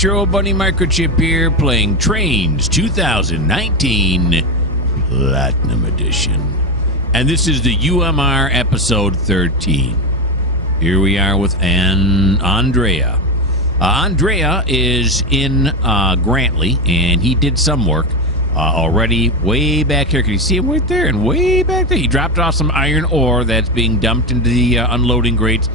it's your old buddy Mikerowchip here playing Trainz 2019 Platinum Edition. And this is the UMR episode 13. Here we are with Andrea. Andrea is in Grantley, and he did some work already way back here. Can you see him right there? And way back there, he dropped off some iron ore that's being dumped into the unloading grates.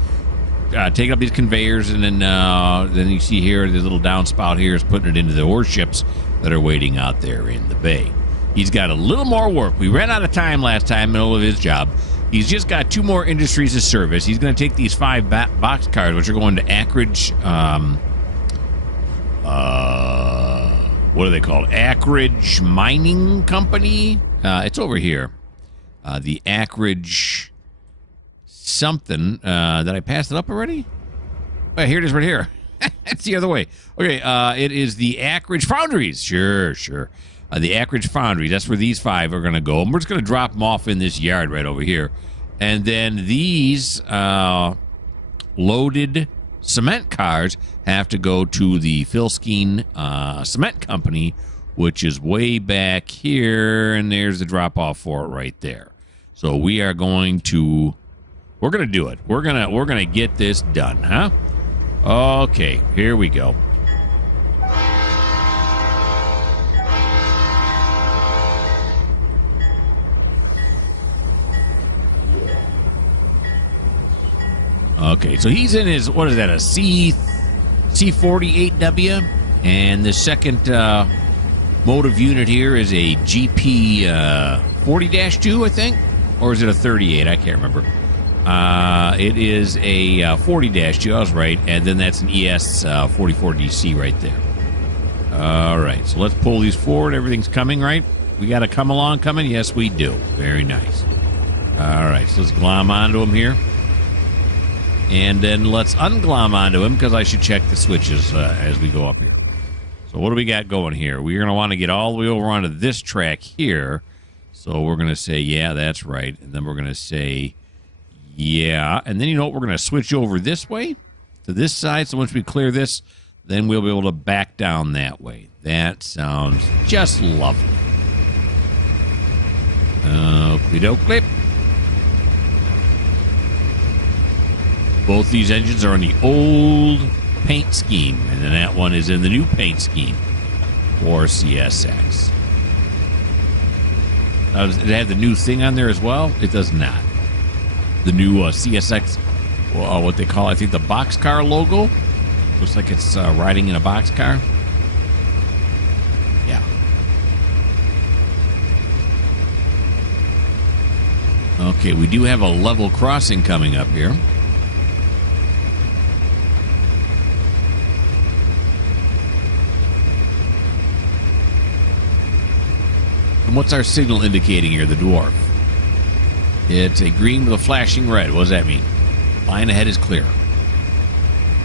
Taking up these conveyors, and then you see here this little downspout here is putting it into the ore ships that are waiting out there in the bay. He's got a little more work. We ran out of time last time in the middle of his job. He's just got 2 more industries to service. He's going to take these 5 box cars, which are going to Ackridge. What are they called? Ackridge Mining Company. It's over here. The Ackridge something. Did I pass it up already? Oh, here it is right here. It's the other way. Okay, it is the Ackridge Foundries. Sure. The Ackridge Foundries. That's where these 5 are going to go. And we're just going to drop them off in this yard right over here. And then these loaded cement cars have to go to the Philskeen Cement Company, which is way back here. And there's the drop-off for it right there. So we are going to... We're going to do it. We're going to get this done, huh? Okay, here we go. Okay, so he's in his, what is that, a C48W? And the second motive unit here is a GP 40-2, I think? Or is it a 38? I can't remember. It is a 40-2, I was right, and then that's an ES 44DC right there. All right, so let's pull these forward. Everything's coming, right? We got a come along coming? Yes, we do. Very nice. All right, so let's glom onto them here. And then let's unglom onto him, because I should check the switches as we go up here. So what do we got going here? We're going to want to get all the way over onto this track here. So we're going to say, yeah, that's right. And then we're going to say, yeah. And then you know what? We're going to switch over this way to this side. So once we clear this, then we'll be able to back down that way. That sounds just lovely. Oakley-dokley. Both these engines are in the old paint scheme, and then that one is in the new paint scheme for CSX. Does it have the new thing on there as well? It does not. The new CSX, what they call, I think, the boxcar logo. Looks like it's riding in a boxcar. Yeah. Okay, we do have a level crossing coming up here. And what's our signal indicating here, the dwarf? It's a green with a flashing red. What does that mean? Line ahead is clear.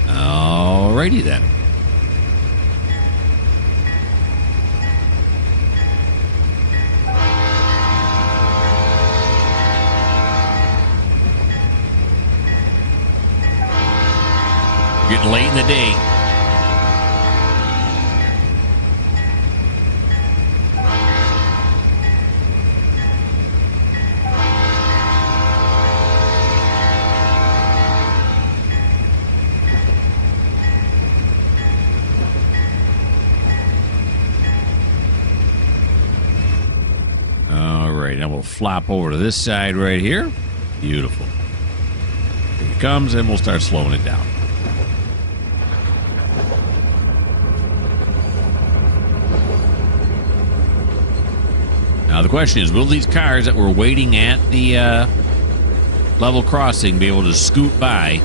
Alrighty then. Getting late in the day. Now we'll flop over to this side right here. Beautiful. Here it comes, and we'll start slowing it down. Now the question is, will these cars that were waiting at the level crossing be able to scoot by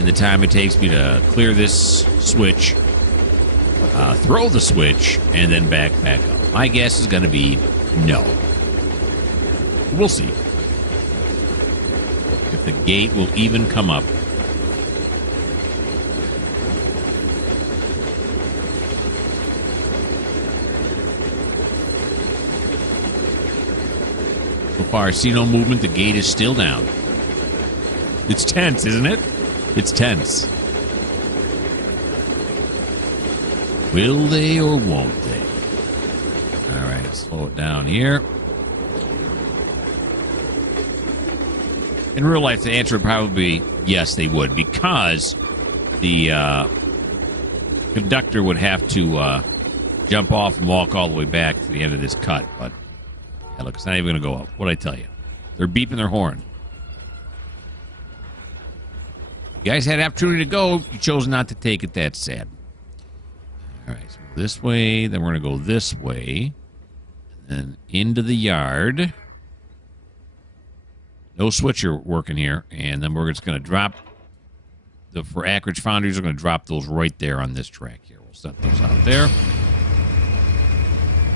in the time it takes me to clear this switch, throw the switch, and then back up? My guess is going to be no. We'll see if the gate will even come up. So far, I see no movement. The gate is still down. It's tense, isn't it? It's tense. Will they or won't they? All right, slow it down here. In real life, the answer would probably be yes, they would, because the conductor would have to jump off and walk all the way back to the end of this cut. But yeah, look, it's not even going to go up. What'd I tell you? They're beeping their horn. You guys had an opportunity to go. You chose not to take it. That's sad. All right, so this way. Then we're going to go this way. And then into the yard. No switcher working here. And then we're just going to drop. For Acridge Foundries, we're going to drop those right there on this track here. We'll set those out there.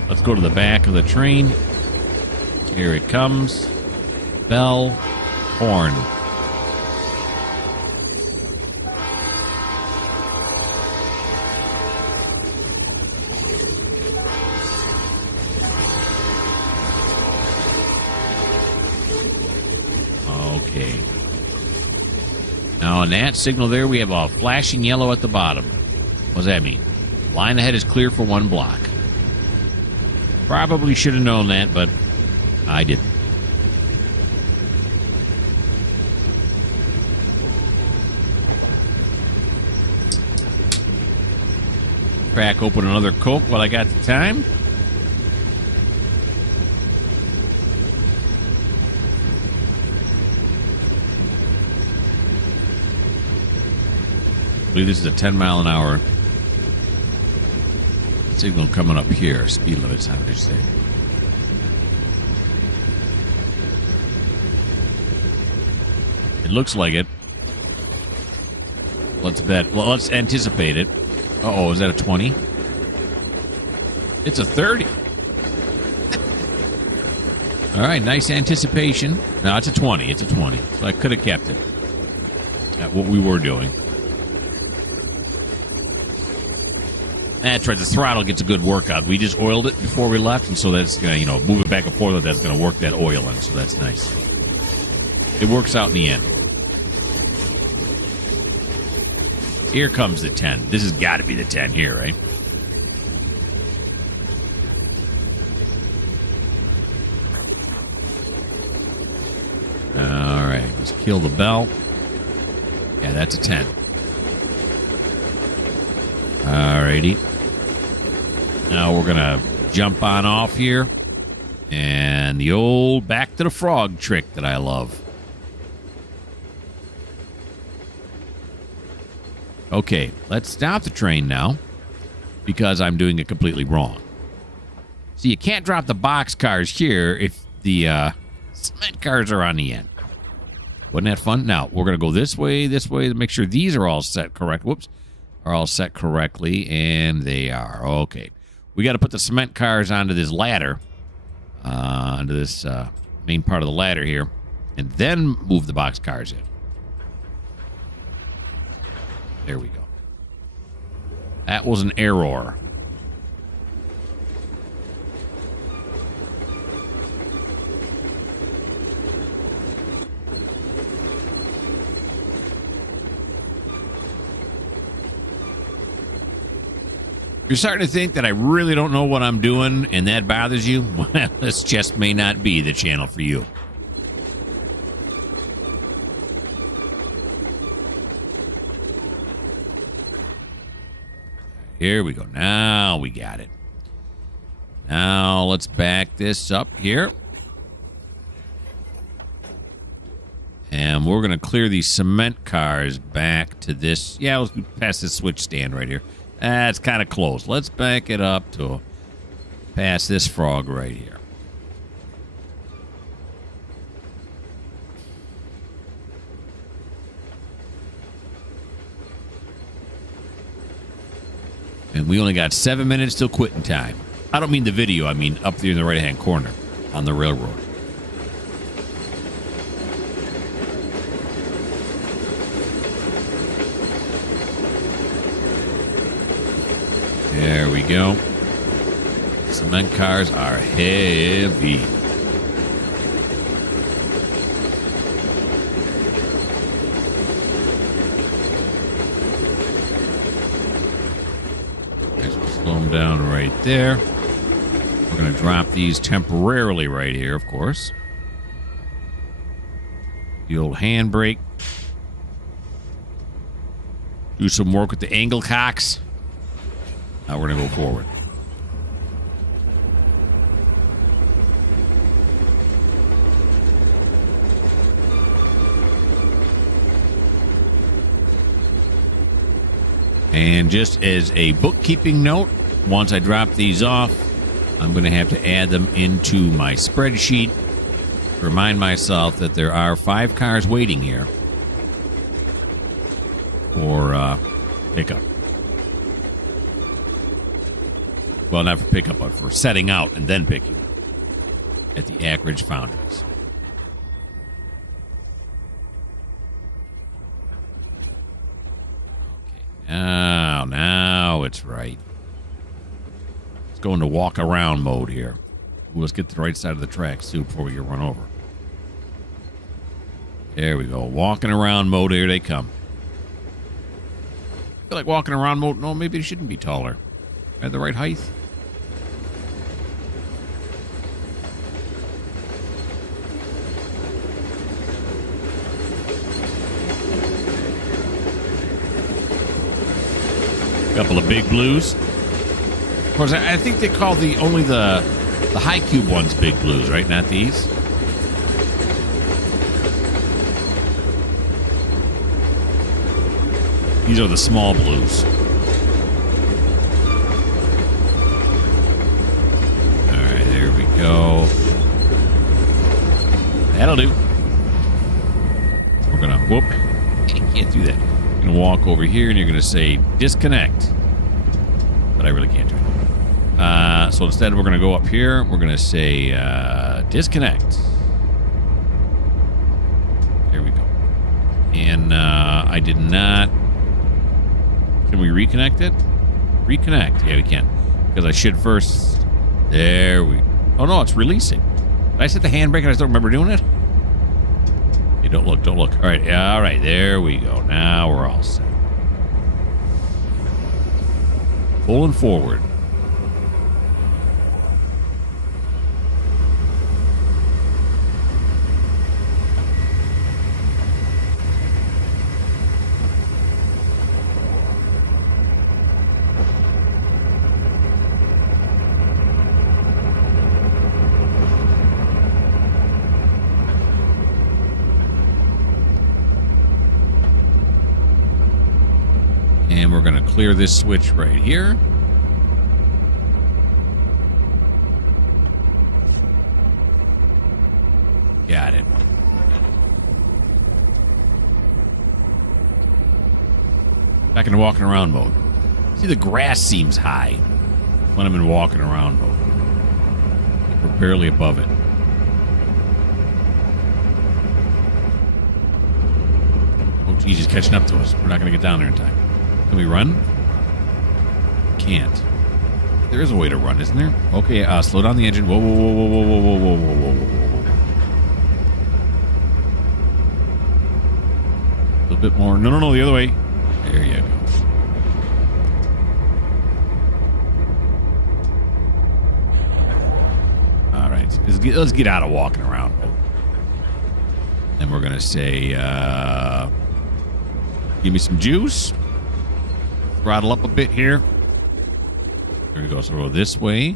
Let's go to the back of the train. Here it comes. Bell, horn. Okay. Now on that signal there, we have a flashing yellow at the bottom. What does that mean? Line ahead is clear for one block. Probably should have known that, but I didn't. Crack open another Coke while I got the time. I believe this is a 10-mile-an-hour signal coming up here. Speed limit time, I should say. It looks like it. Let's bet. Well, let's anticipate it. Uh-oh, is that a 20? It's a 30. All right, nice anticipation. No, it's a 20. It's a 20. So I could have kept it at what we were doing. That's right, the throttle gets a good workout. We just oiled it before we left, and so that's going to, move it back and forth. That's going to work that oil in, so that's nice. It works out in the end. Here comes the 10. This has got to be the 10 here, right? All right, let's kill the bell. Yeah, that's a 10. All righty. Now we're going to jump on off here. And the old back to the frog trick that I love. Okay, let's stop the train now. Because I'm doing it completely wrong. So you can't drop the box cars here if the cement cars are on the end. Wasn't that fun? Now, we're going to go this way to make sure these are all set correct. Whoops. Are all set correctly, and they are. Okay. We got to put the cement cars onto this ladder, onto this main part of the ladder here, and then move the box cars in. There we go. That was an error. You're starting to think that I really don't know what I'm doing and that bothers you? Well, this just may not be the channel for you. Here we go. Now we got it. Now let's back this up here. And we're going to clear these cement cars back to this. Yeah, let's pass this switch stand right here. That's kind of close. Let's back it up to past this frog right here. And we only got 7 minutes till quitting time. I don't mean the video. I mean up there in the right-hand corner on the railroad. There we go. Cement cars are heavy. Slow them down right there. We're going to drop these temporarily right here, of course. The old handbrake. Do some work with the angle cocks. Now we're going to go forward. And just as a bookkeeping note, once I drop these off, I'm going to have to add them into my spreadsheet. Remind myself that there are 5 cars waiting here for pickup. Well, not for pickup, but for setting out and then picking up at the Ackridge Foundries. Okay, now it's right. Let's go into walk around mode here. Ooh, let's get to the right side of the tracks too before we get run over. There we go. Walking around mode. Here they come. I feel like walking around mode. No, maybe it shouldn't be taller. At the right height. Couple of big blues. Of course, I think they call only the high cube ones big blues, right? Not these. These are the small blues. All right, there we go. That'll do. We're gonna whoop. You can't do that. You're gonna walk over here and you're gonna say disconnect. But I really can't do it. So instead, we're gonna go up here. We're gonna say disconnect. There we go. And I did not. Can we reconnect it? Reconnect. Yeah, we can. Because I should first. There we. Oh no, it's releasing. Did I set the handbrake and I still remember doing it? Hey, don't look. Don't look. All right. All right. There we go. Now we're all set. Pulling forward. And we're going to clear this switch right here. Got it. Back into walking around mode. See, the grass seems high when I'm in walking around mode. We're barely above it. Oh, geez, he's catching up to us. We're not going to get down there in time. Can we run? Can't. There is a way to run, isn't there? Okay, slow down the engine. Whoa, whoa, whoa, whoa, whoa, whoa, whoa, whoa, whoa, whoa, whoa. A little bit more. No, no, no, the other way. There you go. All right, let's get out of walking around. Then we're going to say, give me some juice. Throttle up a bit here. There we go. So we'll go this way.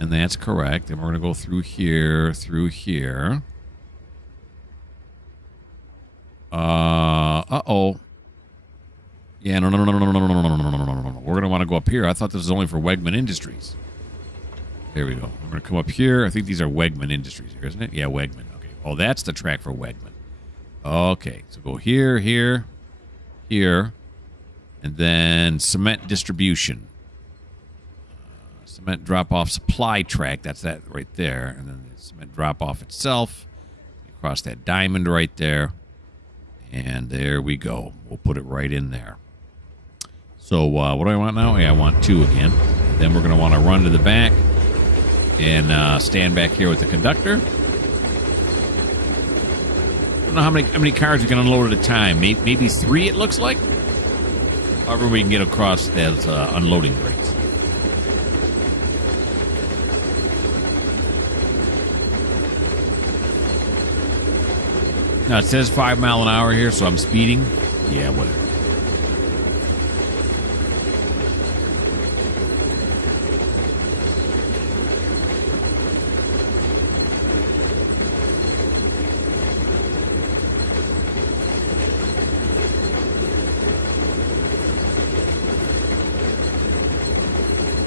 And that's correct. And we're going to go through here, through here. Uh-oh. Yeah, no. We're going to want to go up here. I thought this was only for Wegman Industries. There we go. I'm going to come up here. I think these are Wegman Industries here, isn't it? Yeah, Wegman. Okay. Oh, that's the track for Wegman. Okay. So go here, here, here. And then cement distribution. Cement drop-off supply track. That's that right there. And then the cement drop-off itself. Across that diamond right there. And there we go. We'll put it right in there. So what do I want now? Yeah, I want 2 again. Then we're going to want to run to the back. And stand back here with the conductor. I don't know how many cars we can unload at a time. Maybe 3 it looks like. However we can get across those unloading rates. Now, it says 5 mile an hour here, so I'm speeding. Yeah, whatever.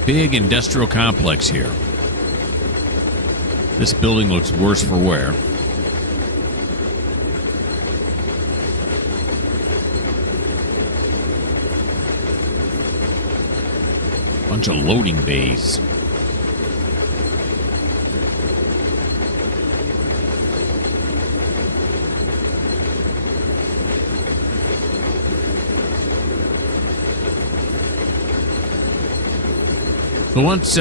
Big industrial complex here. This building looks worse for wear. Bunch of loading bays. So once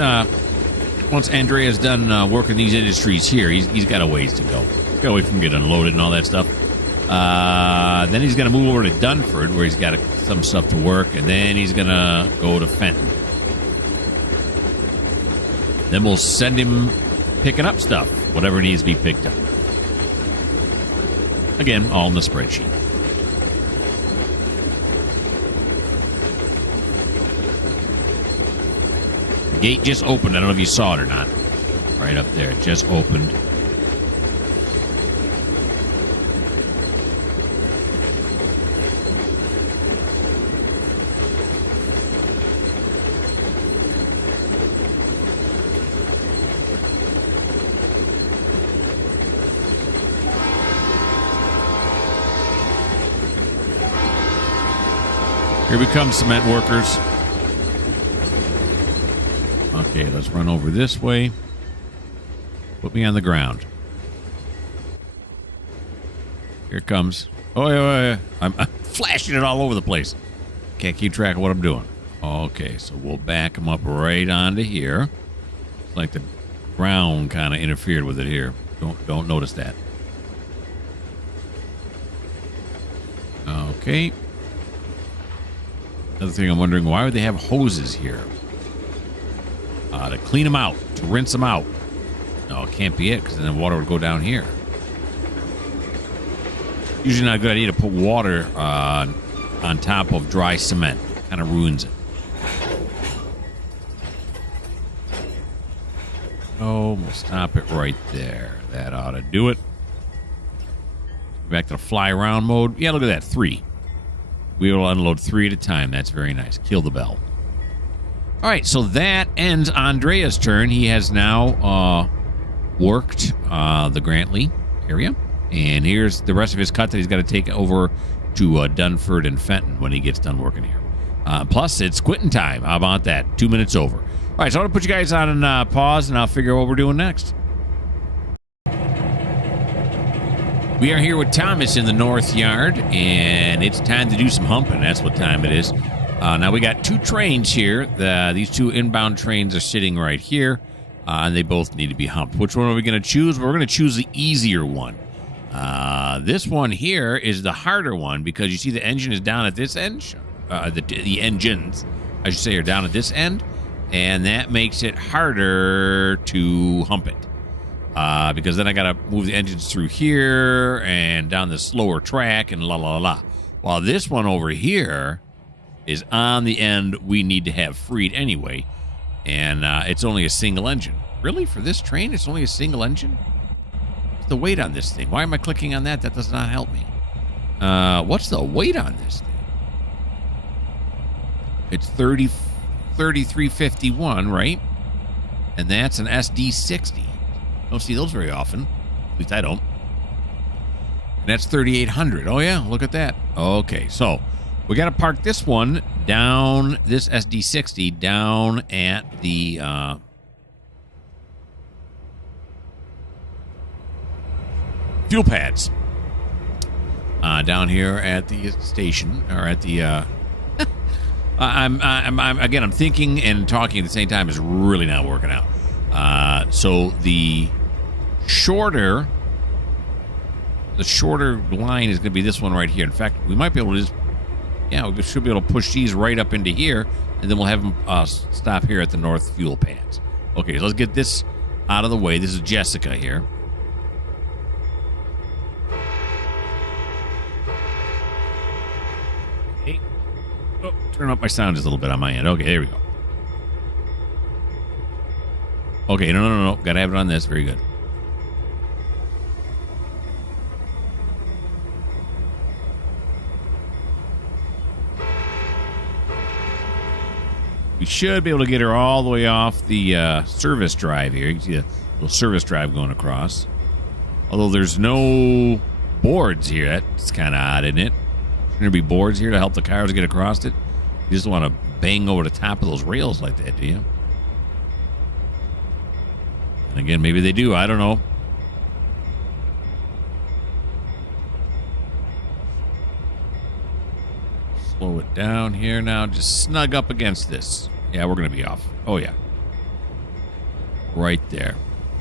Andrea's done working these industries here, he's got a ways to go. He's got to wait for him to get unloaded and all that stuff. Then he's going to move over to Dunford, where he's got some stuff to work, and then he's going to go to Fenton. Then we'll send him picking up stuff, whatever needs to be picked up. Again, all in the spreadsheet. Gate just opened. I don't know if you saw it or not. Right up there. It just opened. Here we come, cement workers. Okay, let's run over this way. Put me on the ground. Here it comes. Oh, yeah. I'm flashing it all over the place. Can't keep track of what I'm doing. Okay, so we'll back them up right onto here. It's like the ground kind of interfered with it here. Don't notice that. Okay. Another thing I'm wondering, why would they have hoses here? To clean them out, to rinse them out. No, it can't be it, because then the water would go down here. Usually not a good idea to put water on top of dry cement. Kind of ruins it. Oh, we'll stop it right there. That ought to do it. Back to the fly around mode. Yeah, look at that. 3. We will unload 3 at a time. That's very nice. Kill the bell. All right, so that ends Andrea's turn. He has now worked the Grantley area. And here's the rest of his cut that he's got to take over to Dunford and Fenton when he gets done working here. Plus, it's quitting time. How about that? 2 minutes over. All right, so I'm going to put you guys on pause, and I'll figure out what we're doing next. We are here with Thomas in the North Yard, and it's time to do some humping. That's what time it is. Now, we got 2 trains here. These 2 inbound trains are sitting right here, and they both need to be humped. Which one are we going to choose? We're going to choose the easier one. This one here is the harder one because you see the engine is down at this end. The engines, I should say, are down at this end, and that makes it harder to hump it. Because then I got to move the engines through here and down the slower track and la la la. While this one over here is on the end we need to have freed anyway, and it's only a single engine. Really? For this train, it's only a single engine? What's the weight on this thing? Why am I clicking on that? That does not help me. What's the weight on this thing? It's 3351, right? And that's an SD60. Don't see those very often. At least I don't. And that's 3,800. Oh, yeah. Look at that. Okay. So we got to park this one down, this SD60 down at the fuel pads. Down here at the station, or at the I'm thinking and talking at the same time is really not working out. So the shorter line is going to be this one right here. In fact, we might be able to just, we should be able to push these right up into here, and then we'll have them stop here at the north fuel pads. Okay, so let's get this out of the way. This is Jessica here. turn up my sound just a little bit on my end. Okay, there we go. Okay, no. Got to have it on this. Very good. We should be able to get her all the way off the service drive here. You can see a little service drive going across. Although there's no boards here. That's kind of odd, isn't it? Shouldn't there be boards here to help the cars get across it? You just want to bang over the top of those rails like that, do you? And again, maybe they do. I don't know. Slow it down here now. Just snug up against this. Yeah, we're going to be off. Oh, yeah. Right there.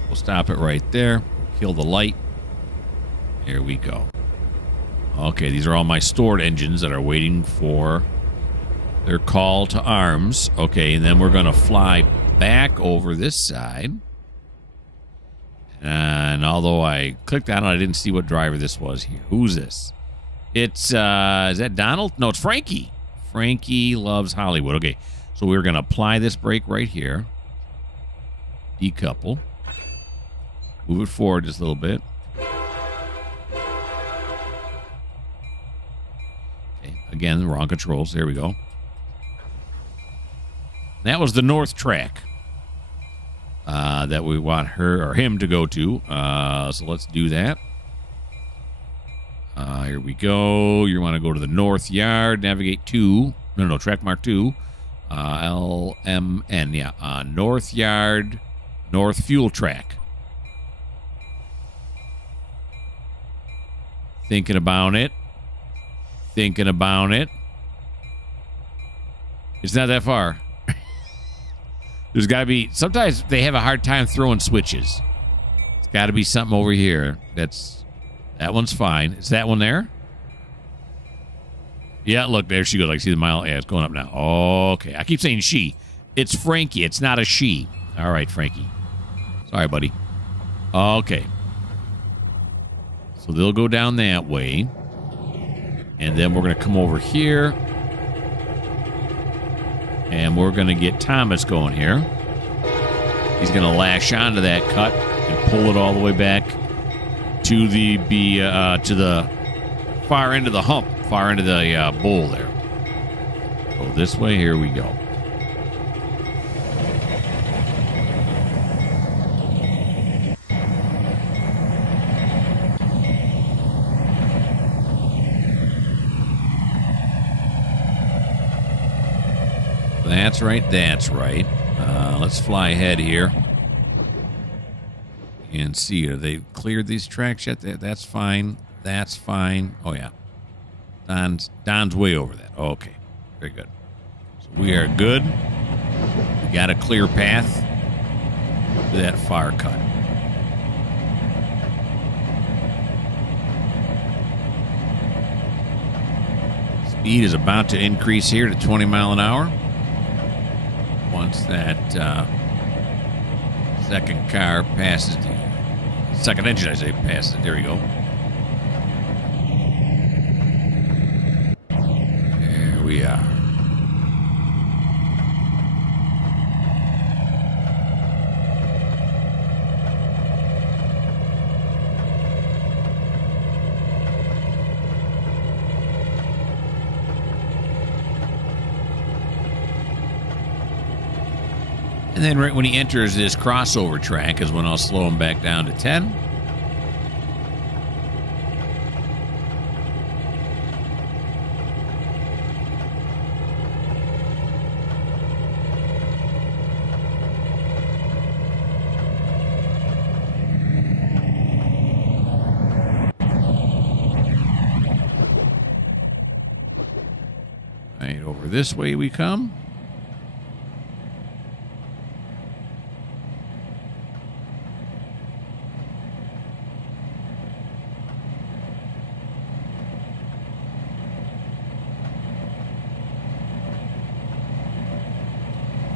We'll stop it right there. Kill the light. Here we go. Okay, these are all my stored engines that are waiting for their call to arms. Okay, and then we're going to fly back over this side. And although I clicked on it, I didn't see what driver this was here. Who's this? It's, is that Donald? No, it's Frankie. Frankie loves Hollywood. Okay, so we're going to apply this brake right here. Decouple. Move it forward just a little bit. Okay, again, the wrong controls. There we go. That was the north track that we want her or him to go to. So let's do that. Here we go. You want to go to the north yard, navigate to, no, track mark 2. LMN, yeah. North yard, north fuel track. Thinking about it. Thinking about it. It's not that far. There's got to be... Sometimes they have a hard time throwing switches. It's got to be something over here. That one's fine. Is that one there? Yeah, look, there she goes. I see the mile. Yeah, it's going up now. Okay. I keep saying she. It's Frankie. It's not a she. All right, Frankie. Sorry, buddy. Okay. So they'll go down that way. And then we're going to come over here. And we're going to get Thomas going here. He's going to lash onto that cut and pull it all the way back to the far end of the hump, far end of the bowl there. Go this way. Here we go. That's right. That's right. Let's fly ahead here and see. Have they cleared these tracks yet? That's fine. That's fine. Oh, yeah. Don's way over that. Okay. Very good. So we are good. We got a clear path to that far cut. Speed is about to increase here to 20 mile an hour. Once that second car passes the second engine, I say, passes it. There we go. There we are. And then right when he enters this crossover track is when I'll slow him back down to 10. Right over this way we come.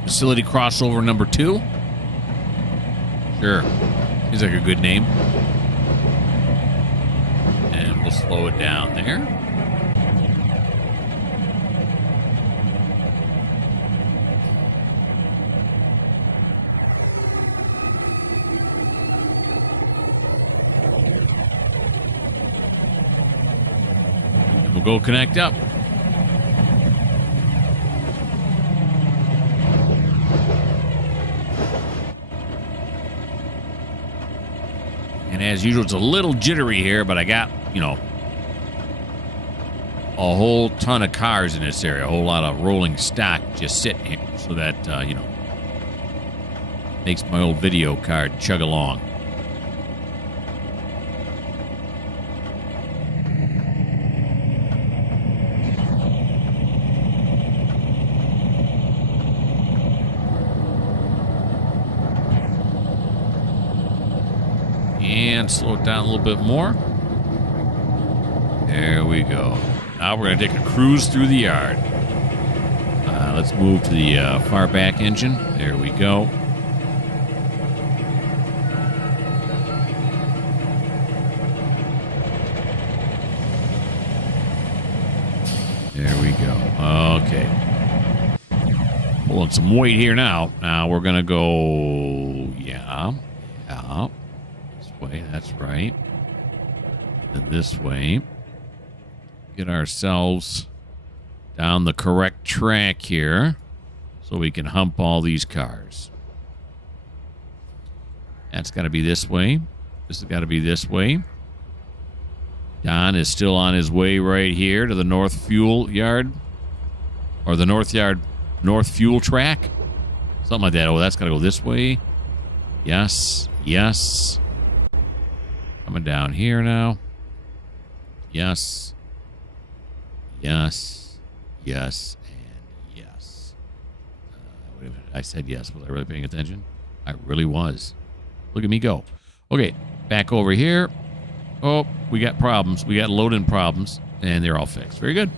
Facility crossover number 2. Sure. Seems like a good name. And we'll slow it down there. go connect up. And as usual, it's a little jittery here, but I got, you know, a whole ton of cars in this area, a whole lot of rolling stock just sitting here, so that, you know, makes my old video card chug along. And slow it down a little bit more. There we go. Now we're going to take a cruise through the yard. Let's move to the far back engine. There we go. There we go. Okay. Pulling some weight here now. Now we're going to go... Yeah. This way. That's right. And this way. Get ourselves down the correct track here so we can hump all these cars. That's got to be this way. This has got to be this way. Don is still on his way right here to the North Fuel Yard. Or the North Fuel Track. Something like that. Oh, that's got to go this way. Yes. Yes. Coming down here now. Yes. Yes, yes, and yes. Wait a minute. I said yes. Was I really paying attention? I really was. Look at me go. Okay, back over here. Oh, we got problems. We got loading problems, and they're all fixed. Very good.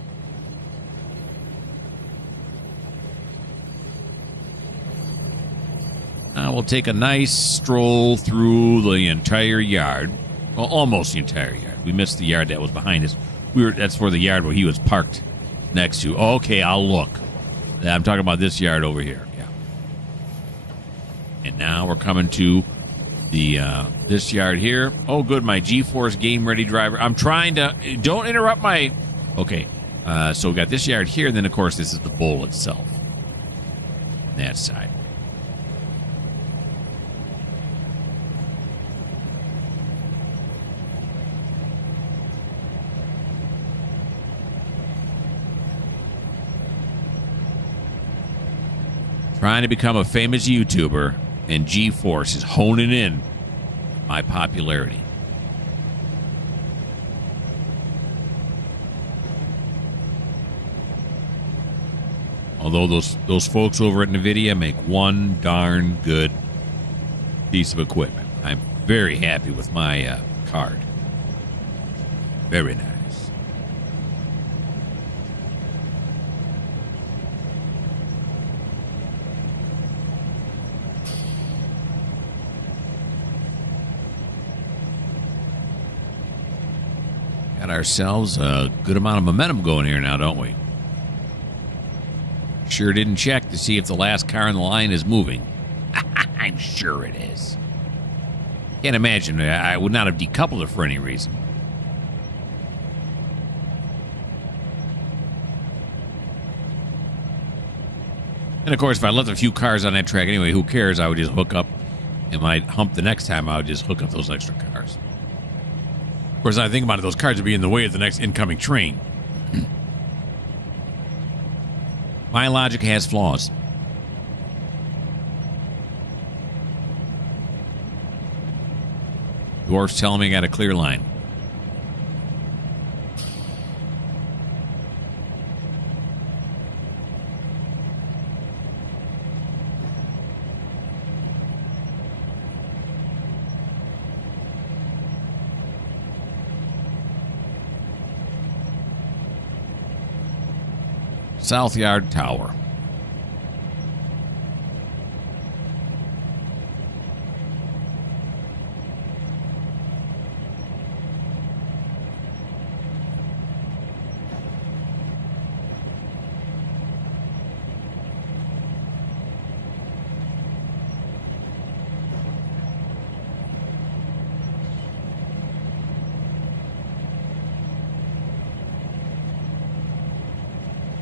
Now we'll take a nice stroll through the entire yard. Well, almost the entire yard. We missed the yard that was behind us. That's for the yard where he was parked next to. Okay, I'll look. I'm talking about this yard over here. Yeah. And now we're coming to the this yard here. Oh, good. My G-Force Game Ready driver. I'm trying to... Don't interrupt my... Okay. So we got this yard here, and then, of course, this is the bowl itself. That side. Trying to become a famous YouTuber, and G-Force is honing in my popularity. Although those folks over at NVIDIA make one darn good piece of equipment. I'm very happy with my card. Very nice. Got ourselves a good amount of momentum going here now, don't we? Sure didn't check to see if the last car in the line is moving. I'm sure it is. Can't imagine. I would not have decoupled it for any reason. And of course, if I left a few cars on that track anyway, who cares? I would just hook up and might hump the next time. I would just hook up those extra cars. Of course, I think about it, those cars would be in the way of the next incoming train. My logic has flaws. Dwarf's telling me I got a clear line. South Yard Tower.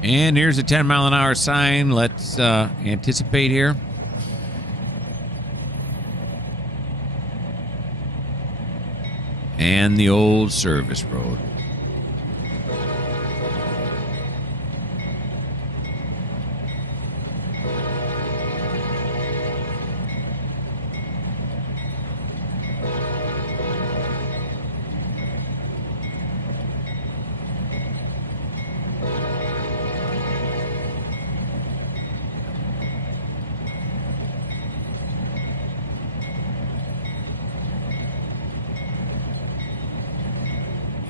And here's a 10-mile-an-hour sign. Let's anticipate here. And the old service road.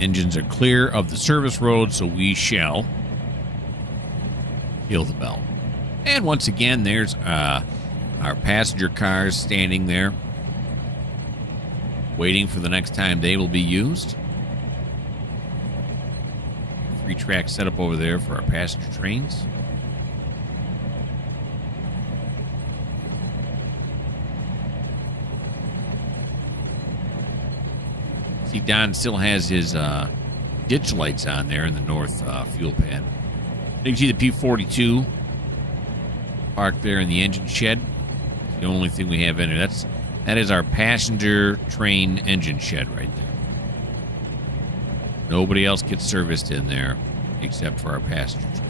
Engines are clear of the service road, so we shall heal the bell. And once again, there's our passenger cars standing there, waiting for the next time they will be used. Free track set up over there for our passenger trains. See, Don still has his ditch lights on there in the north fuel pan. You can see the P-42 parked there in the engine shed. It's the only thing we have in there. That is our passenger train engine shed right there. Nobody else gets serviced in there except for our passenger trains.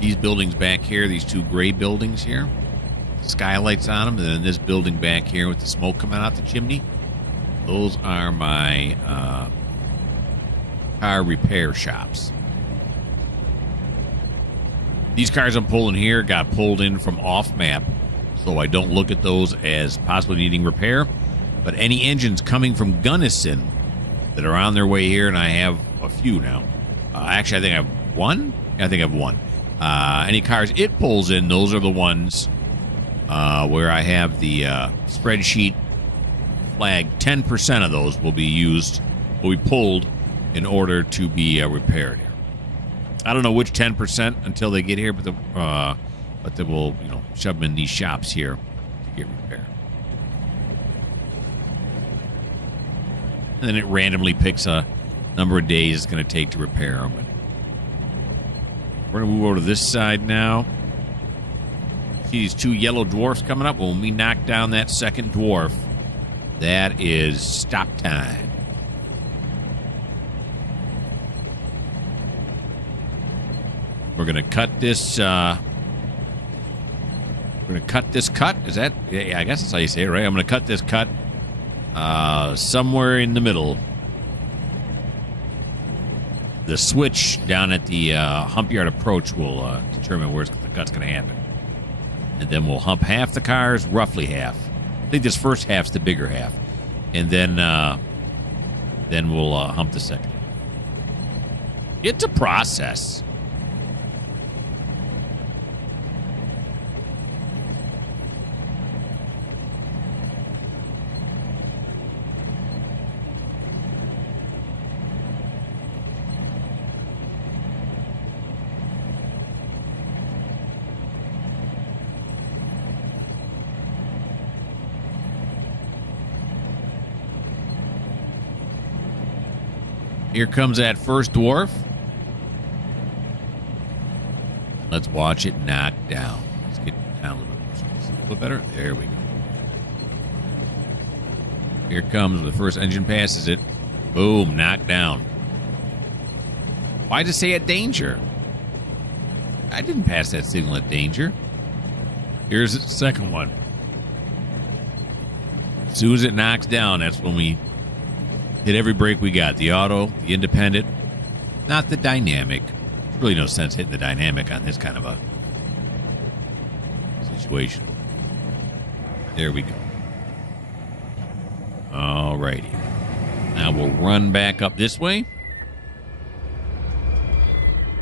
These buildings back here, these two gray buildings here, skylights on them, and then this building back here with the smoke coming out the chimney, those are my car repair shops. These cars I'm pulling here got pulled in from off map, so I don't look at those as possibly needing repair. But any engines coming from Gunnison that are on their way here, and I have a few now. Actually, I think I have one. I think I have one. Any cars it pulls in, those are the ones where I have the spreadsheet flag. 10% of those will be pulled in order to be repaired here. I don't know which 10% until they get here, but they will, shove them in these shops here to get repaired. And then it randomly picks a number of days it's going to take to repair them. We're going to move over to this side now. See these two yellow dwarfs coming up? When we knock down that second dwarf, that is stop time. We're going to cut this. We're going to cut this cut. Is that? Yeah, I guess that's how you say it, right? I'm going to cut this cut somewhere in the middle. The switch down at the hump yard approach will determine where the cut's going to happen. And then we'll hump half the cars, roughly half. I think this first half's the bigger half. And then we'll hump the second. It's a process. Here comes that first dwarf. Let's watch it knock down. Let's get down a little bit more. A little better. There we go. Here comes the first engine passes it. Boom, knocked down. Why'd it say at danger? I didn't pass that signal at danger. Here's the second one. As soon as it knocks down, that's when we hit every brake we got. The auto, the independent, not the dynamic. There's really no sense hitting the dynamic on this kind of a situation. There we go. Alrighty. Now we'll run back up this way.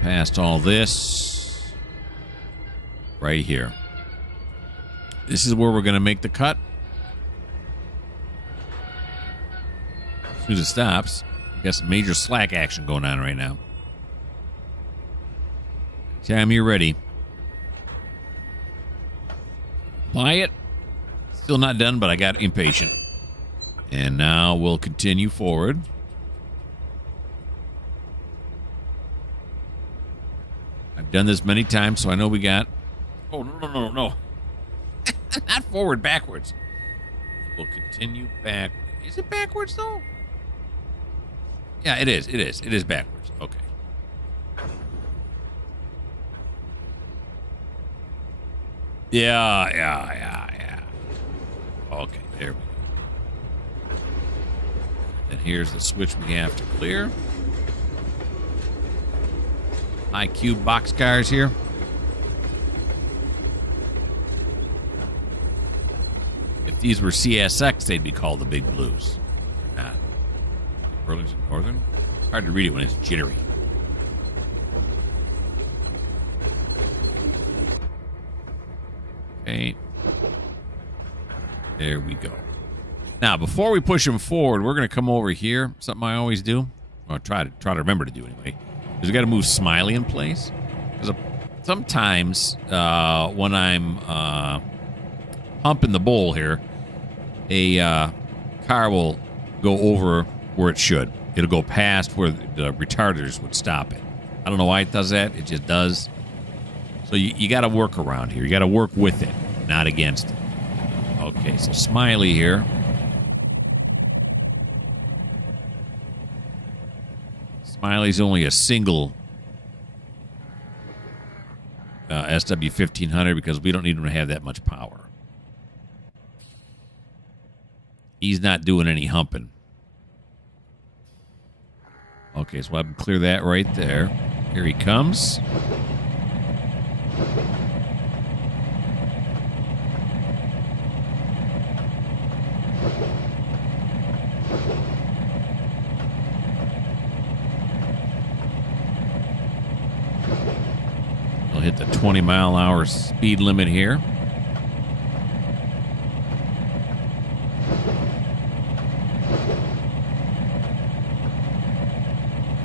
Past all this. Right here. This is where we're going to make the cut. As soon as it stops, we got some major slack action going on right now. Time you're ready. Apply it. Still not done, but I got impatient. And now we'll continue forward. I've done this many times, so I know we got... Oh, no. Not forward, backwards. We'll continue back. Is it backwards, though? Yeah, it is. It is backwards. Okay. Yeah. Okay, there we go. And here's the switch we have to clear. High cube boxcars here. If these were CSX, they'd be called the Big Blues. They're not. Burlington Northern. Hard to read it when it's jittery. Okay. There we go. Now, before we push them forward, we're going to come over here. Something I always do. Or try to remember to do anyway. Is we got to move Smiley in place. Because sometimes when I'm humping the bowl here, a car will go over where it should. It'll go past where the retarders would stop it. I don't know why it does that. It just does. So you got to work around here. You got to work with it, not against it. Okay, so Smiley here. Smiley's only a single SW1500 because we don't need him to have that much power. He's not doing any humping. Okay, so I can clear that right there. Here he comes. He'll hit the 20-mile-an-hour speed limit here.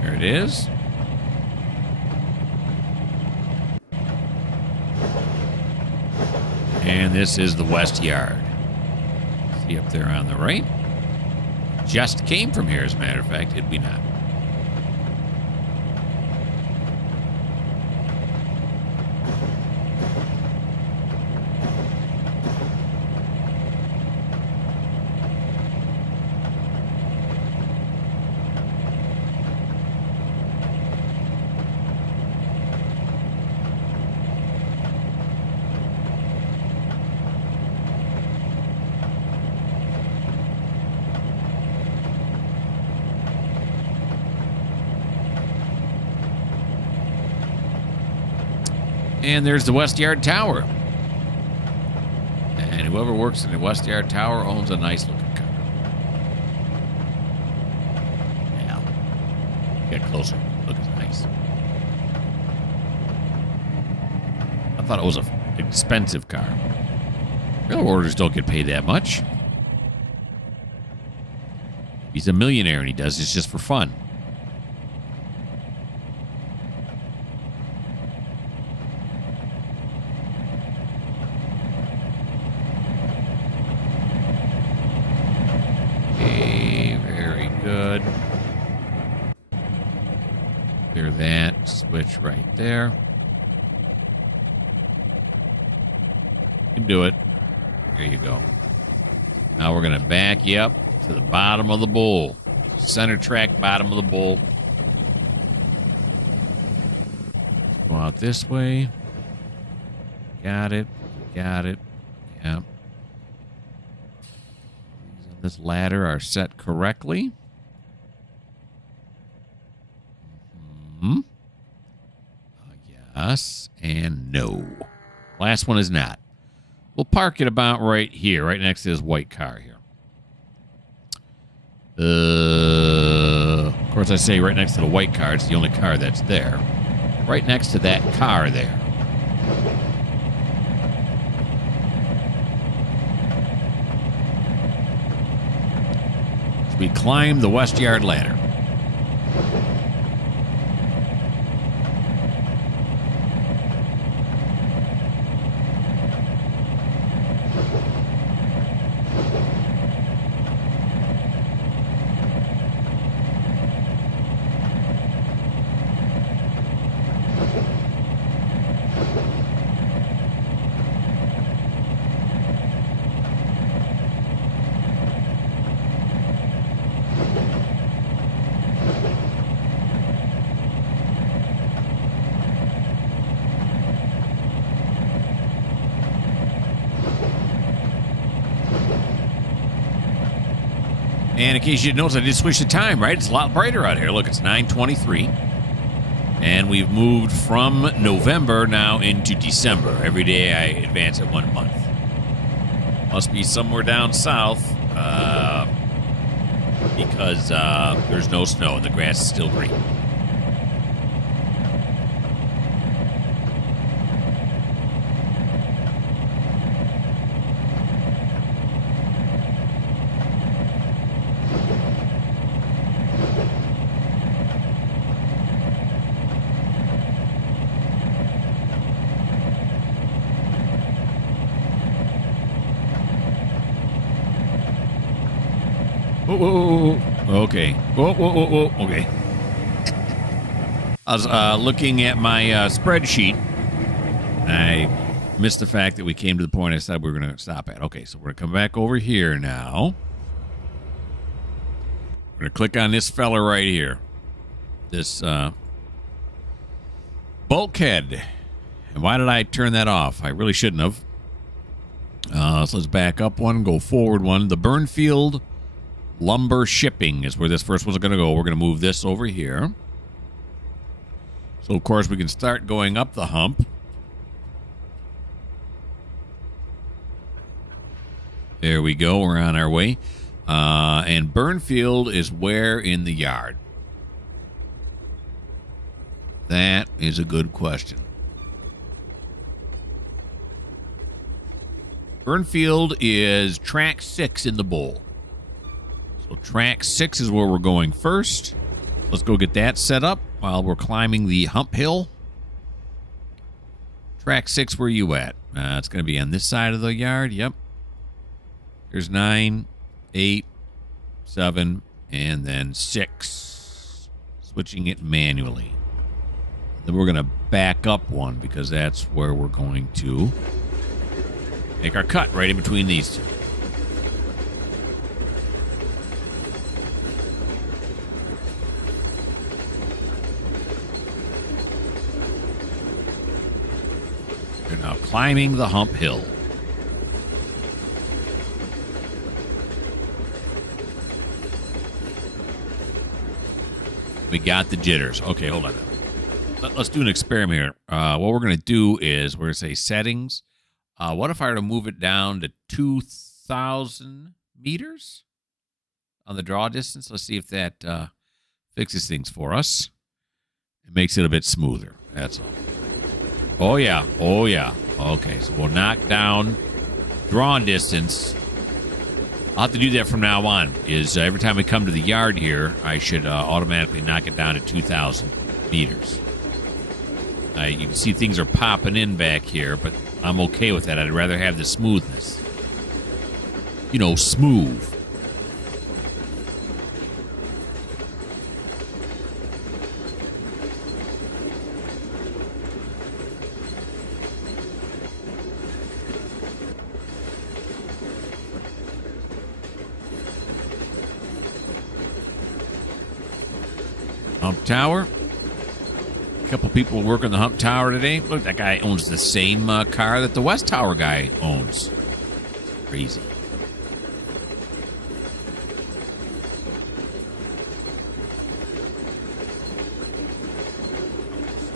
There it is. And this is the West Yard. See up there on the right? Just came from here, as a matter of fact, did we not? And there's the West Yard Tower. And whoever works in the West Yard Tower owns a nice looking car. Yeah. Get closer. Look, it's nice. I thought it was an expensive car. Real orders don't get paid that much. He's a millionaire and he does this just for fun. Switch right there. You can do it. There you go. Now we're going to back you up to the bottom of the bowl. Center track, bottom of the bowl. Let's go out this way. Got it. Got it. Yep. This ladder are set correctly. Yes and no. Last one is not. We'll park it about right here, right next to this white car here. Of course, I say right next to the white car. It's the only car that's there. Right next to that car there. We climb the West Yard ladder. And in case you didn't notice, I did switch the time, right? It's a lot brighter out here. Look, it's 9:23. And we've moved from November now into December. Every day I advance it 1 month. Must be somewhere down south because there's no snow and the grass is still green. Whoa. Okay. Whoa. Okay. I was looking at my spreadsheet. I missed the fact that we came to the point I said we were going to stop at. Okay, so we're going to come back over here now. We're going to click on this fella right here. This bulkhead. And why did I turn that off? I really shouldn't have. So let's back up one, go forward one. The Burnfield Lumber Shipping is where this first one's going to go. We're going to move this over here. So, of course, we can start going up the hump. There we go. We're on our way. And Burnfield is where in the yard? That is a good question. Burnfield is track 6 in the bowl. So track 6 is where we're going first. Let's go get that set up while we're climbing the hump hill. Track 6, where are you at? It's going to be on this side of the yard. Yep. Here's 9, 8, 7, and then 6. Switching it manually. Then we're going to back up one because that's where we're going to make our cut right in between these two. We're now climbing the hump hill. We got the jitters. Okay, hold on. Let's do an experiment here. What we're going to do is we're going to say settings. What if I were to move it down to 2,000 meters on the draw distance? Let's see if that fixes things for us. It makes it a bit smoother. That's all. Oh, yeah. Oh, yeah. Okay, so we'll knock down drawn distance. I'll have to do that from now on. Is every time we come to the yard here, I should automatically knock it down to 2,000 meters. You can see things are popping in back here, but I'm okay with that. I'd rather have the smoothness. You know, smooth. Hump Tower. A couple people working the Hump Tower today. Look, that guy owns the same car that the West Tower guy owns. It's crazy.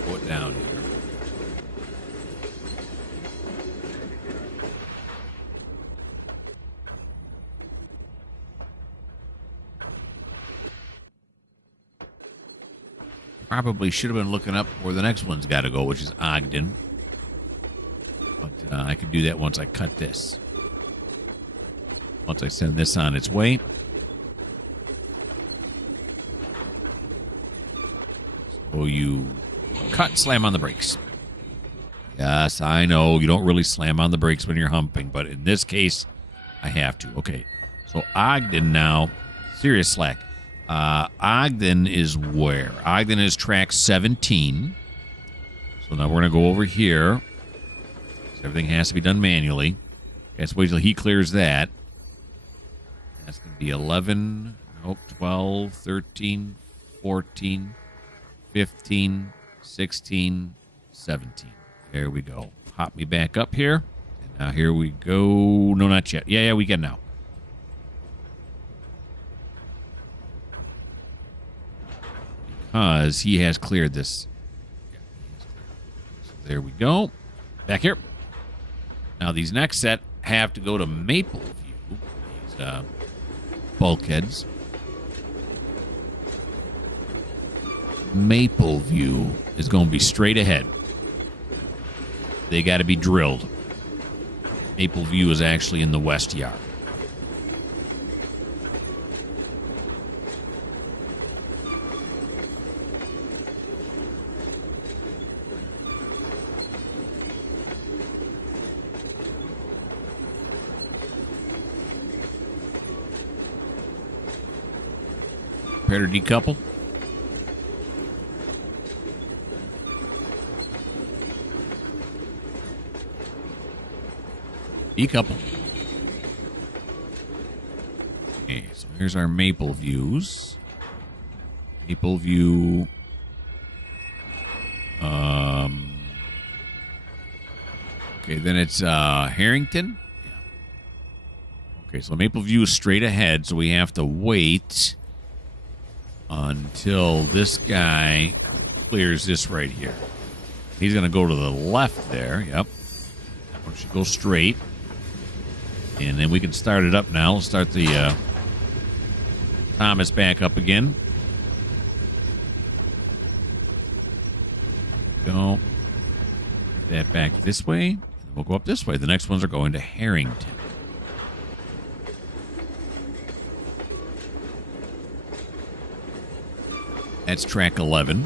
Slow it down here. Probably should have been looking up where the next one's got to go, which is Ogden. But I can do that once I cut this. Once I send this on its way. So you cut, slam on the brakes. Yes, I know you don't really slam on the brakes when you're humping, but in this case, I have to. Okay, so Ogden now, serious slack. Ogden is where? Ogden is track 17. So now we're going to go over here. So everything has to be done manually. Let's wait till he clears that. That's going to be 11, nope, 12, 13, 14, 15, 16, 17. There we go. Hop me back up here. And now here we go. No, not yet. Yeah, we can now. Because he has cleared this. So there we go. Back here. Now these next set have to go to Maple View. These bulkheads. Maple View is going to be straight ahead. They got to be drilled. Maple View is actually in the west yard. Prepare to decouple. Decouple. Okay, so here's our Maple Views. Maple View. Okay, then it's Harrington. Yeah. Okay, so Maple View is straight ahead, so we have to wait until this guy clears this right here. He's going to go to the left there. Yep. That one should go straight. And then we can start it up now. Let's start the Thomas back up again. Go. That back this way. We'll go up this way. The next ones are going to Harrington. That's track 11.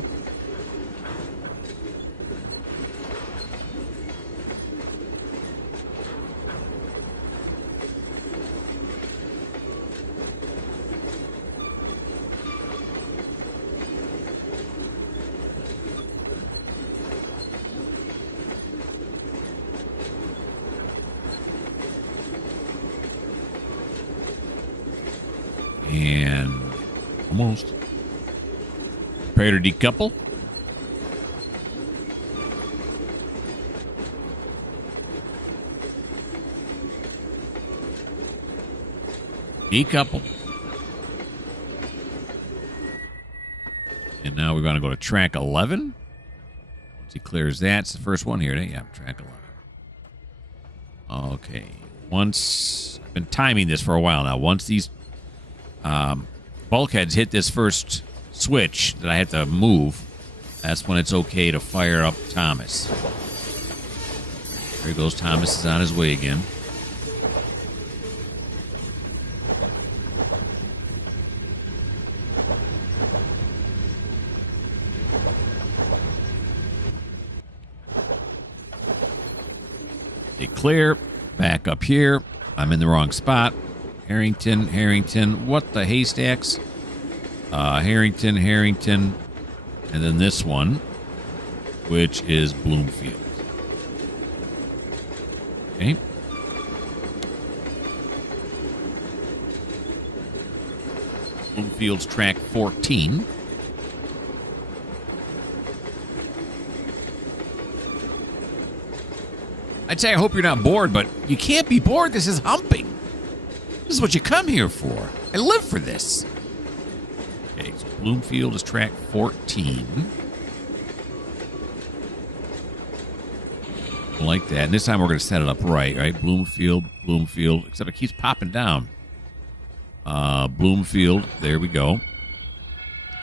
And almost. Prepare to decouple. Decouple. And now we're going to go to track 11. Once he clears that, it's the first one here. Yeah, track 11. Okay. Once, I've been timing this for a while now. Once these bulkheads hit this first switch that I have to move, that's when it's okay to fire up Thomas. There goes Thomas, is on his way again. They clear. Back up here. I'm in the wrong spot. Harrington. What the haystacks? Harrington. And then this one, which is Bloomfield. Okay. Bloomfield's track 14. I'd say I hope you're not bored, but you can't be bored. This is humping. This is what you come here for. I live for this. Okay, so Bloomfield is track 14. I like that. And this time we're going to set it up right? Bloomfield. Except it keeps popping down. Bloomfield. There we go.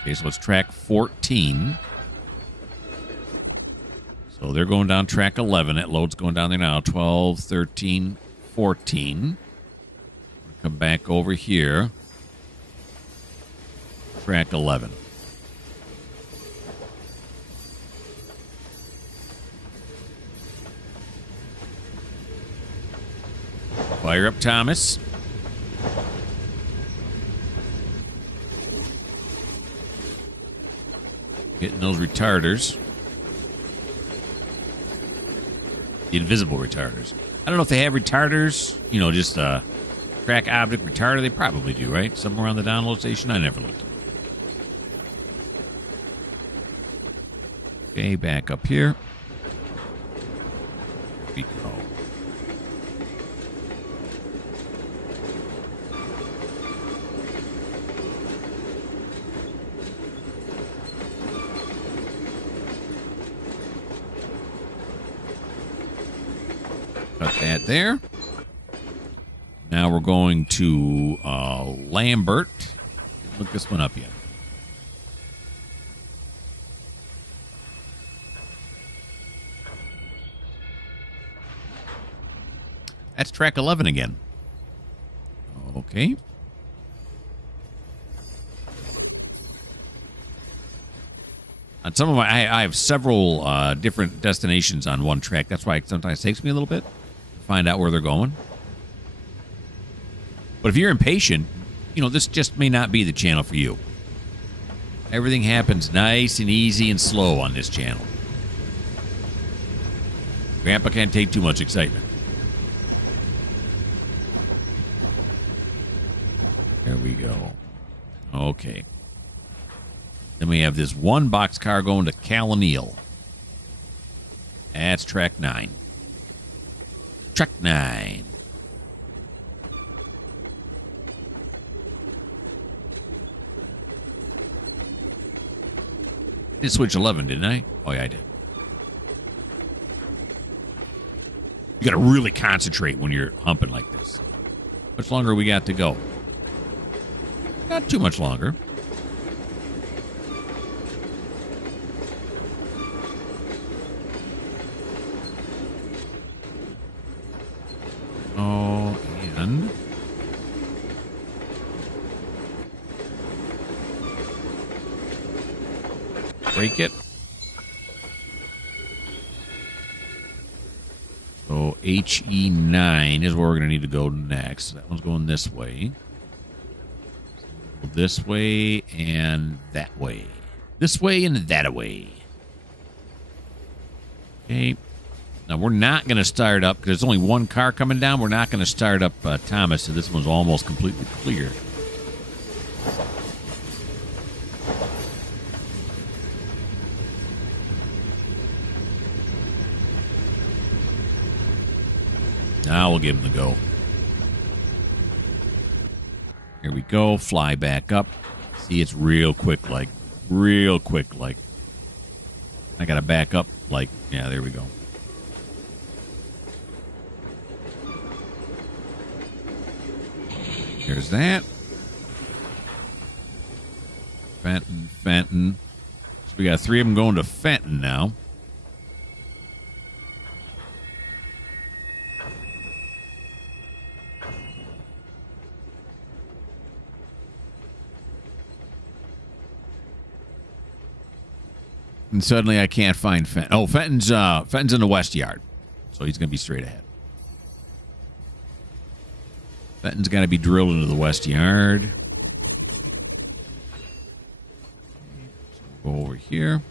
Okay, so it's track 14. So they're going down track 11. That load's going down there now. 12, 13, 14. Come back over here. Track 11. Fire up Thomas. Getting those retarders. The invisible retarders. I don't know if they have retarders. You know, just track object retarder. They probably do, right? Somewhere on the download station. I never looked. Okay, back up here. We go. Cut that there. Now we're going to Lambert. Look this one up yet. That's track 11 again. Okay. On some of my, I have several different destinations on one track. That's why it sometimes takes me a little bit to find out where they're going. But if you're impatient, you know, this just may not be the channel for you. Everything happens nice and easy and slow on this channel. Grandpa can't take too much excitement. There we go. Okay. Then we have this one boxcar going to Calanil. That's track 9. Track 9. I did switch 11, didn't I? Oh, yeah, I did. You got to really concentrate when you're humping like this. How much longer we got to go? Not too much longer. Oh, and break it. So HE9 is where we're going to need to go next. That one's going this way. This way and that way. This way and that way. Okay. Now, we're not going to start up, because there's only one car coming down. We're not going to start up Thomas, so this one's almost completely clear. Now we'll give him the go. Here we go. Fly back up. See, it's real quick, like. Real quick, like. I got to back up, like. Yeah, there we go. There's that. Fenton, Fenton. So we got 3 of them going to Fenton now. And suddenly I can't find Fenton. Oh, Fenton's in the west yard. So he's going to be straight ahead. Fenton's got to be drilled into the west yard. Go over here.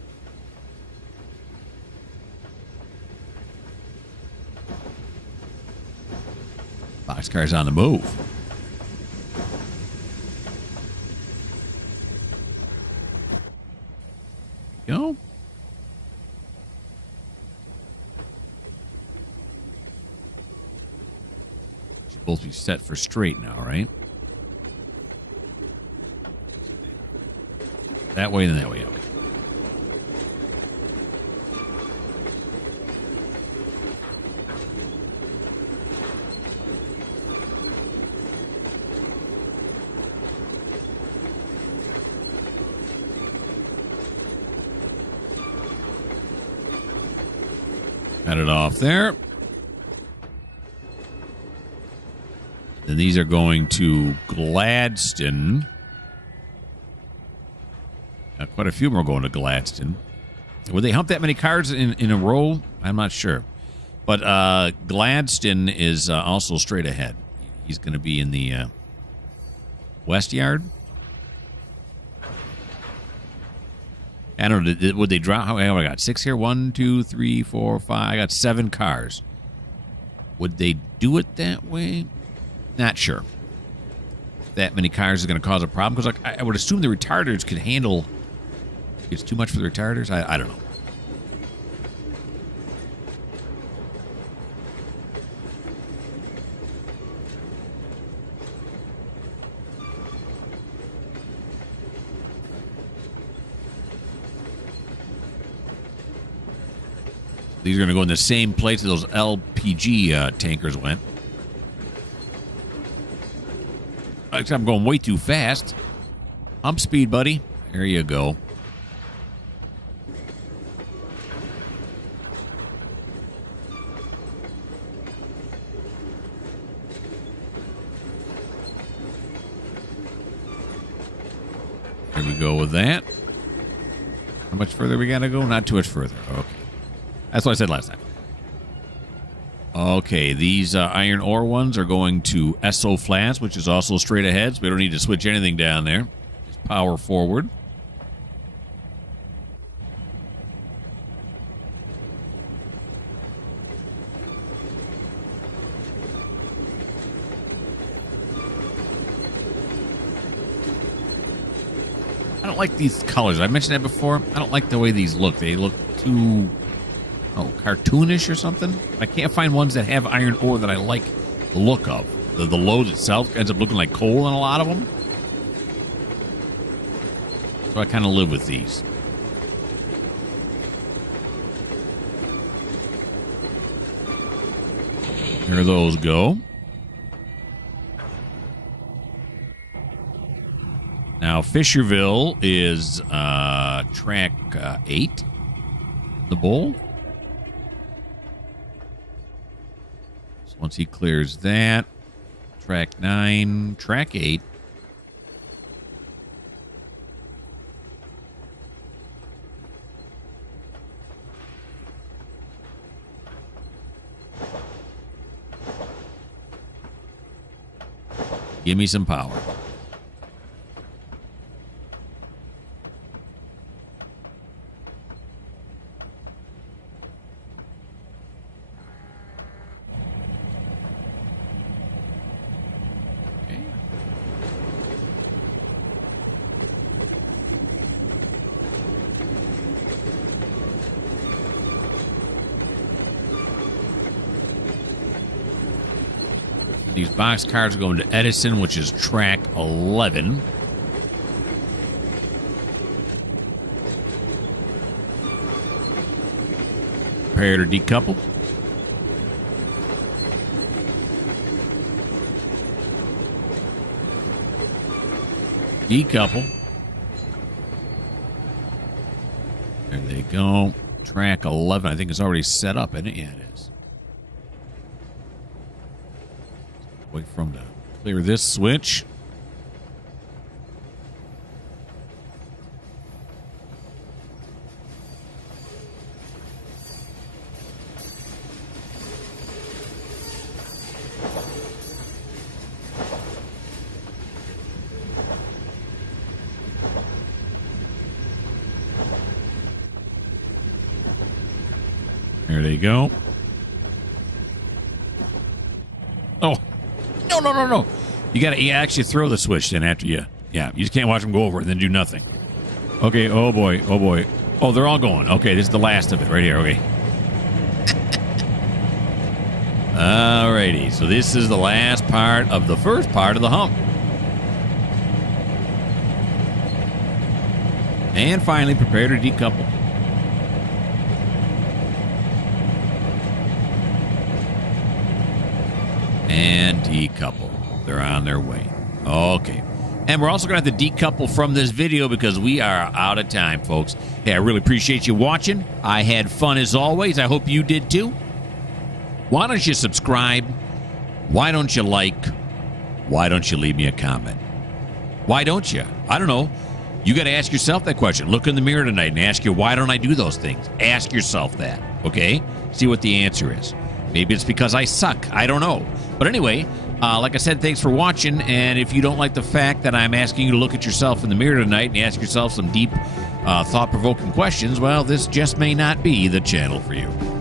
Boxcar's on the move. Go. Should both be set for straight now, right? That way, then that way. Okay. Got it off there. Then these are going to Gladstone. Quite a few more going to Gladstone. Would they hump that many cars in a row? I'm not sure. But Gladstone is also straight ahead. He's going to be in the west yard. I don't know. Would they drop? How many I got? 6 here. 1, 2, 3, 4, 5. I got 7 cars. Would they do it that way? Not sure. That many cars is going to cause a problem, because like I would assume the retarders could handle. It's too much for the retarders. I don't know. These are going to go in the same place that those LPG tankers went. Except I'm going way too fast. Hump speed, buddy. There you go. Here we go with that. How much further we got to go? Not too much further. Okay. That's what I said last time. Okay, these iron ore ones are going to SO flats, which is also straight ahead, so we don't need to switch anything down there. Just power forward. I don't like these colors. I mentioned that before. I don't like the way these look. They look too... cartoonish or something. I can't find ones that have iron ore that I like the look of. The load itself ends up looking like coal in a lot of them. So I kind of live with these. There those go. Now, Fisherville is track 8. The bowl. Once he clears that, track 9, track 8. Give me some power. These box cars are going to Edison, which is track 11. Prepare to decouple. Decouple. There they go. Track 11. I think it's already set up, isn't it? Yeah, it is. Wait for him to clear this switch. There they go. Oh. No. You actually throw the switch then after you. Yeah, you just can't watch them go over it and then do nothing. Okay, oh boy. Oh, they're all going. Okay, this is the last of it right here. Okay. Alrighty, so this is the last part of the first part of the hump. And finally, prepare to decouple. And decouple. They're on their way. Okay. And we're also going to have to decouple from this video because we are out of time, folks. Hey, I really appreciate you watching. I had fun as always. I hope you did too. Why don't you subscribe? Why don't you like? Why don't you leave me a comment? Why don't you? I don't know. You got to ask yourself that question. Look in the mirror tonight and ask you, why don't I do those things? Ask yourself that, okay? See what the answer is. Maybe it's because I suck. I don't know. But anyway, Like I said, thanks for watching. And if you don't like the fact that I'm asking you to look at yourself in the mirror tonight and ask yourself some deep, thought-provoking questions, well, this just may not be the channel for you.